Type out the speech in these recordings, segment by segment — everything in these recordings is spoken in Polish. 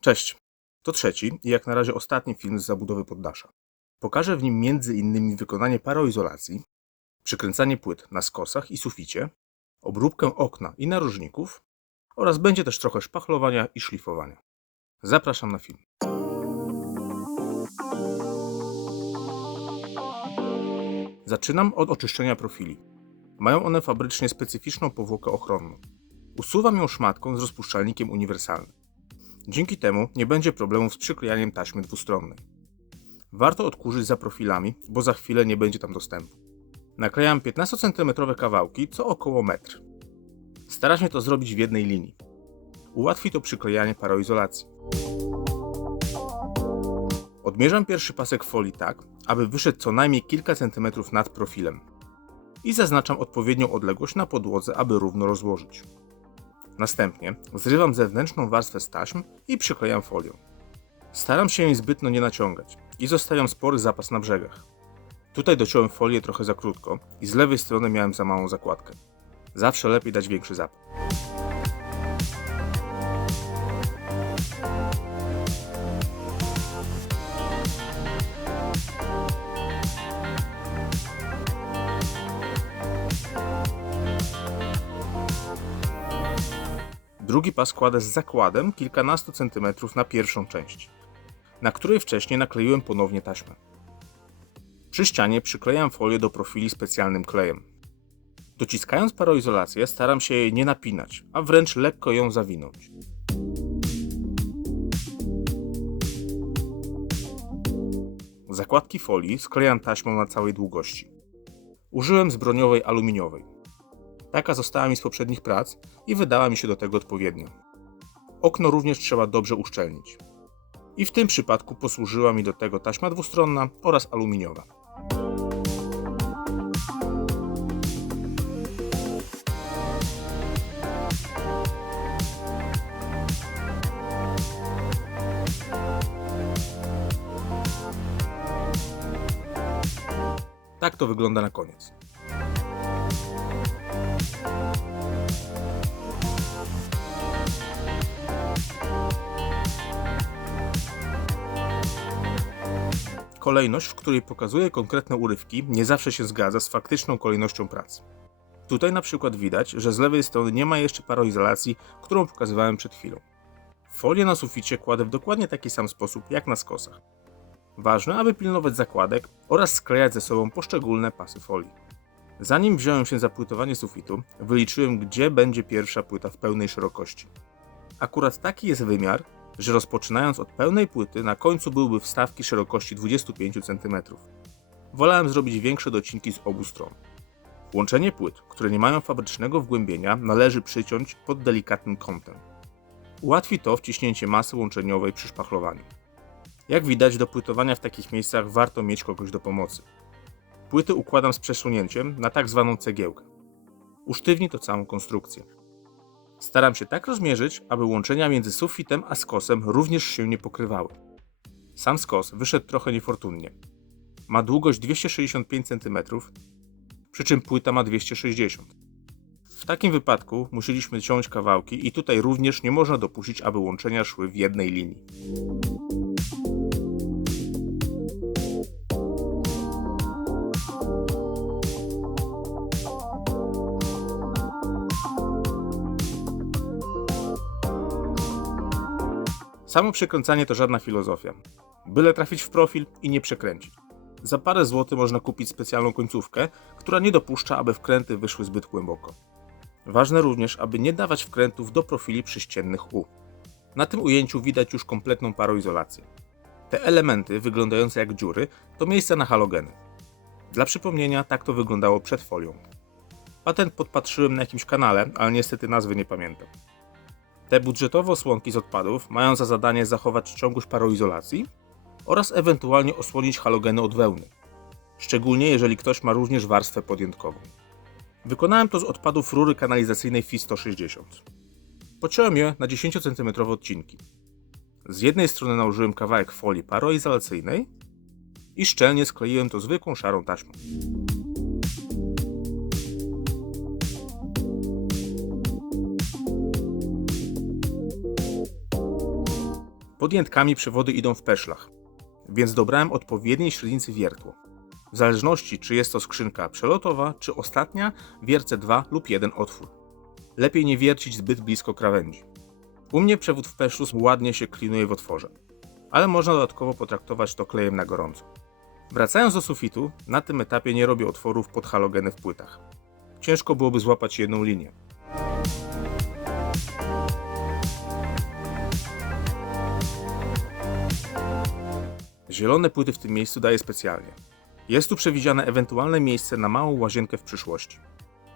Cześć. To trzeci i jak na razie ostatni film z zabudowy poddasza. Pokażę w nim m.in. wykonanie paroizolacji, przykręcanie płyt na skosach i suficie, obróbkę okna i narożników oraz będzie też trochę szpachlowania i szlifowania. Zapraszam na film. Zaczynam od oczyszczenia profili. Mają one fabrycznie specyficzną powłokę ochronną. Usuwam ją szmatką z rozpuszczalnikiem uniwersalnym. Dzięki temu nie będzie problemów z przyklejaniem taśmy dwustronnej. Warto odkurzyć za profilami, bo za chwilę nie będzie tam dostępu. Naklejam 15 cm kawałki, co około metr. Staram się to zrobić w jednej linii. Ułatwi to przyklejanie paroizolacji. Odmierzam pierwszy pasek folii tak, aby wyszedł co najmniej kilka centymetrów nad profilem. I zaznaczam odpowiednią odległość na podłodze, aby równo rozłożyć. Następnie zrywam zewnętrzną warstwę z taśm i przyklejam folią. Staram się jej zbytnio nie naciągać i zostawiam spory zapas na brzegach. Tutaj dociąłem folię trochę za krótko i z lewej strony miałem za małą zakładkę. Zawsze lepiej dać większy zapas. Drugi pas kładę z zakładem kilkanastu centymetrów na pierwszą część, na której wcześniej nakleiłem ponownie taśmę. Przy ścianie przyklejam folię do profili specjalnym klejem. Dociskając paroizolację staram się jej nie napinać, a wręcz lekko ją zawinąć. Zakładki folii sklejam taśmą na całej długości. Użyłem zbroniowej aluminiowej. Taka została mi z poprzednich prac i wydała mi się do tego odpowiednio. Okno również trzeba dobrze uszczelnić. I w tym przypadku posłużyła mi do tego taśma dwustronna oraz aluminiowa. Tak to wygląda na koniec. Kolejność, w której pokazuję konkretne urywki, nie zawsze się zgadza z faktyczną kolejnością pracy. Tutaj na przykład widać, że z lewej strony nie ma jeszcze paroizolacji, którą pokazywałem przed chwilą. Folię na suficie kładę w dokładnie taki sam sposób jak na skosach. Ważne, aby pilnować zakładek oraz sklejać ze sobą poszczególne pasy folii. Zanim wziąłem się za płytowanie sufitu, wyliczyłem gdzie będzie pierwsza płyta w pełnej szerokości. Akurat taki jest wymiar, że rozpoczynając od pełnej płyty na końcu byłyby wstawki szerokości 25 cm. Wolałem zrobić większe docinki z obu stron. Łączenie płyt, które nie mają fabrycznego wgłębienia, należy przyciąć pod delikatnym kątem. Ułatwi to wciśnięcie masy łączeniowej przy szpachlowaniu. Jak widać, do płytowania w takich miejscach warto mieć kogoś do pomocy. Płyty układam z przesunięciem na tak zwaną cegiełkę. Usztywni to całą konstrukcję. Staram się tak rozmierzyć, aby łączenia między sufitem a skosem również się nie pokrywały. Sam skos wyszedł trochę niefortunnie. Ma długość 265 cm, przy czym płyta ma 260. W takim wypadku musieliśmy ciąć kawałki i tutaj również nie można dopuścić, aby łączenia szły w jednej linii. Samo przekręcanie to żadna filozofia. Byle trafić w profil i nie przekręcić. Za parę złotych można kupić specjalną końcówkę, która nie dopuszcza, aby wkręty wyszły zbyt głęboko. Ważne również, aby nie dawać wkrętów do profili przyściennych U. Na tym ujęciu widać już kompletną paroizolację. Te elementy, wyglądające jak dziury, to miejsca na halogeny. Dla przypomnienia, tak to wyglądało przed folią. Patent podpatrzyłem na jakimś kanale, ale niestety nazwy nie pamiętam. Te budżetowe osłonki z odpadów mają za zadanie zachować ciągłość paroizolacji oraz ewentualnie osłonić halogeny od wełny, szczególnie jeżeli ktoś ma również warstwę podjętkową. Wykonałem to z odpadów rury kanalizacyjnej FI 160. Pociąłem je na 10 cm odcinki. Z jednej strony nałożyłem kawałek folii paroizolacyjnej i szczelnie skleiłem to zwykłą szarą taśmą. Podjętkami przewody idą w peszlach, więc dobrałem odpowiedniej średnicy wiertło. W zależności czy jest to skrzynka przelotowa, czy ostatnia, wiercę dwa lub jeden otwór. Lepiej nie wiercić zbyt blisko krawędzi. U mnie przewód w peszlu ładnie się klinuje w otworze, ale można dodatkowo potraktować to klejem na gorąco. Wracając do sufitu, na tym etapie nie robię otworów pod halogeny w płytach. Ciężko byłoby złapać jedną linię. Zielone płyty w tym miejscu daję specjalnie. Jest tu przewidziane ewentualne miejsce na małą łazienkę w przyszłości.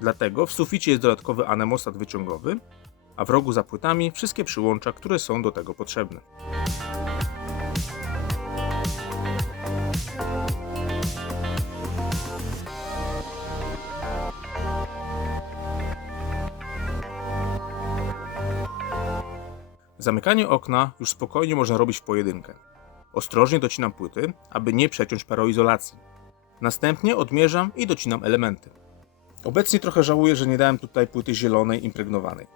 Dlatego w suficie jest dodatkowy anemostat wyciągowy, a w rogu za płytami wszystkie przyłącza, które są do tego potrzebne. Zamykanie okna już spokojnie można robić w pojedynkę. Ostrożnie docinam płyty, aby nie przeciąć paroizolacji. Następnie odmierzam i docinam elementy. Obecnie trochę żałuję, że nie dałem tutaj płyty zielonej impregnowanej.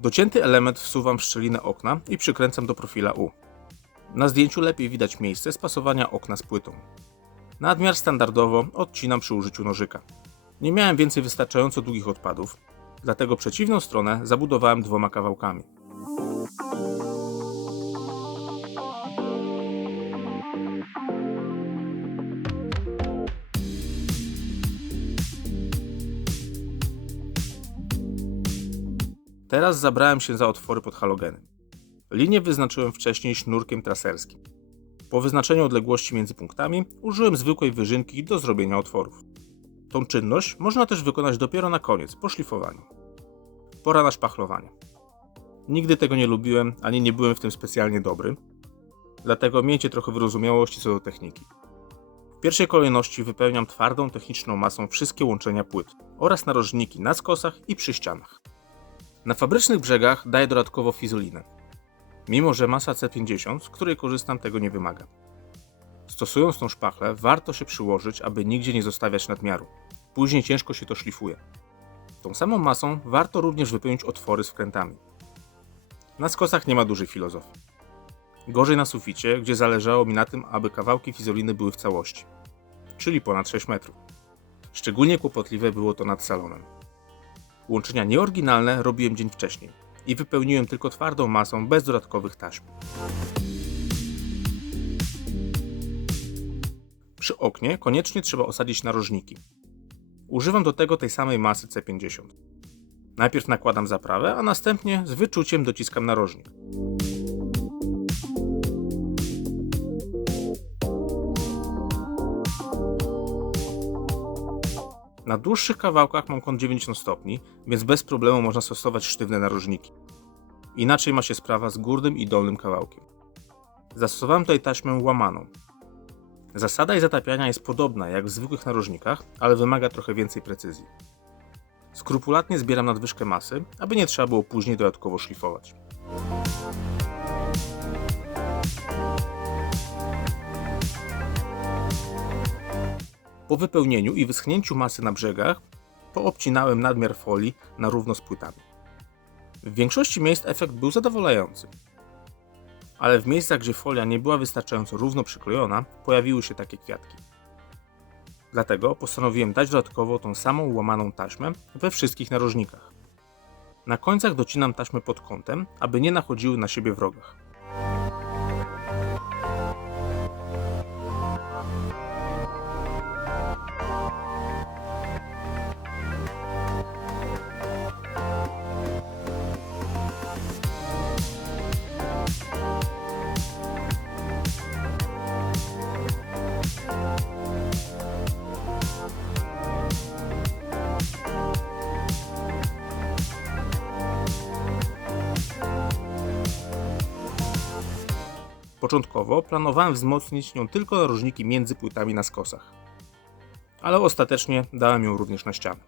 Docięty element wsuwam w szczelinę okna i przykręcam do profila U. Na zdjęciu lepiej widać miejsce spasowania okna z płytą. Nadmiar standardowo odcinam przy użyciu nożyka. Nie miałem więcej wystarczająco długich odpadów, dlatego przeciwną stronę zabudowałem dwoma kawałkami. Teraz zabrałem się za otwory pod halogeny. Linię wyznaczyłem wcześniej sznurkiem traserskim. Po wyznaczeniu odległości między punktami użyłem zwykłej wyżynki do zrobienia otworów. Tą czynność można też wykonać dopiero na koniec, po szlifowaniu. Pora na szpachlowanie. Nigdy tego nie lubiłem, ani nie byłem w tym specjalnie dobry, dlatego miejcie trochę wyrozumiałości co do techniki. W pierwszej kolejności wypełniam twardą techniczną masą wszystkie łączenia płyt oraz narożniki na skosach i przy ścianach. Na fabrycznych brzegach daję dodatkowo fizulinę, mimo że masa C50, z której korzystam, tego nie wymaga. Stosując tą szpachlę, warto się przyłożyć, aby nigdzie nie zostawiać nadmiaru. Później ciężko się to szlifuje. Tą samą masą warto również wypełnić otwory z wkrętami. Na skosach nie ma dużej filozofii. Gorzej na suficie, gdzie zależało mi na tym, aby kawałki fizoliny były w całości, czyli ponad 6 metrów. Szczególnie kłopotliwe było to nad salonem. Łączenia nieoryginalne robiłem dzień wcześniej i wypełniłem tylko twardą masą bez dodatkowych taśm. Przy oknie koniecznie trzeba osadzić narożniki. Używam do tego tej samej masy C50. Najpierw nakładam zaprawę, a następnie z wyczuciem dociskam narożnik. Na dłuższych kawałkach mam kąt 90 stopni, więc bez problemu można stosować sztywne narożniki. Inaczej ma się sprawa z górnym i dolnym kawałkiem. Zastosowałem tutaj taśmę łamaną. Zasada jej zatapiania jest podobna jak w zwykłych narożnikach, ale wymaga trochę więcej precyzji. Skrupulatnie zbieram nadwyżkę masy, aby nie trzeba było później dodatkowo szlifować. Po wypełnieniu i wyschnięciu masy na brzegach, poobcinałem nadmiar folii na równo z płytami. W większości miejsc efekt był zadowalający. Ale w miejscach, gdzie folia nie była wystarczająco równo przyklejona, pojawiły się takie kwiatki. Dlatego postanowiłem dać dodatkowo tą samą łamaną taśmę we wszystkich narożnikach. Na końcach docinam taśmę pod kątem, aby nie nachodziły na siebie w rogach. Początkowo planowałem wzmocnić nią tylko narożniki między płytami na skosach, ale ostatecznie dałem ją również na ścianę.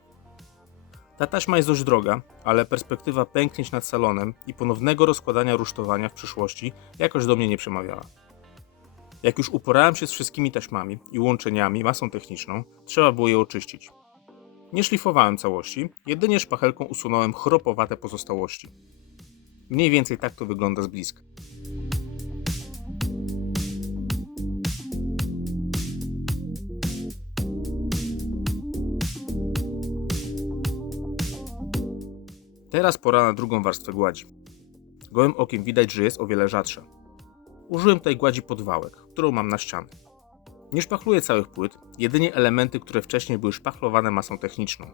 Ta taśma jest dość droga, ale perspektywa pęknięć nad salonem i ponownego rozkładania rusztowania w przyszłości jakoś do mnie nie przemawiała. Jak już uporałem się z wszystkimi taśmami i łączeniami masą techniczną, trzeba było je oczyścić. Nie szlifowałem całości, jedynie szpachelką usunąłem chropowate pozostałości. Mniej więcej tak to wygląda z bliska. Teraz pora na drugą warstwę gładzi. Gołym okiem widać, że jest o wiele rzadsza. Użyłem tej gładzi podwałek, którą mam na ściany. Nie szpachluję całych płyt, jedynie elementy, które wcześniej były szpachlowane masą techniczną.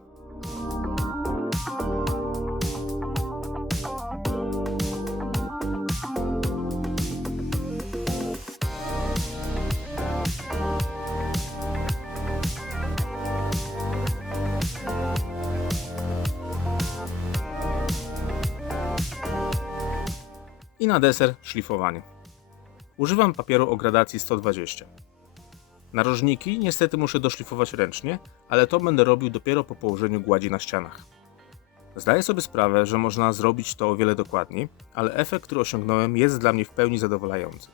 I na deser szlifowanie. Używam papieru o gradacji 120. Narożniki niestety muszę doszlifować ręcznie, ale to będę robił dopiero po położeniu gładzi na ścianach. Zdaję sobie sprawę, że można zrobić to o wiele dokładniej, ale efekt, który osiągnąłem jest dla mnie w pełni zadowalający.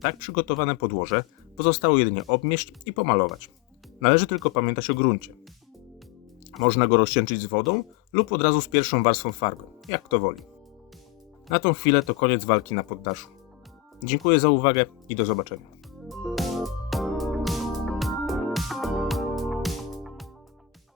Tak przygotowane podłoże pozostało jedynie obmieść i pomalować. Należy tylko pamiętać o gruncie. Można go rozcieńczyć z wodą lub od razu z pierwszą warstwą farby, jak kto woli. Na tą chwilę to koniec walki na poddaszu. Dziękuję za uwagę i do zobaczenia.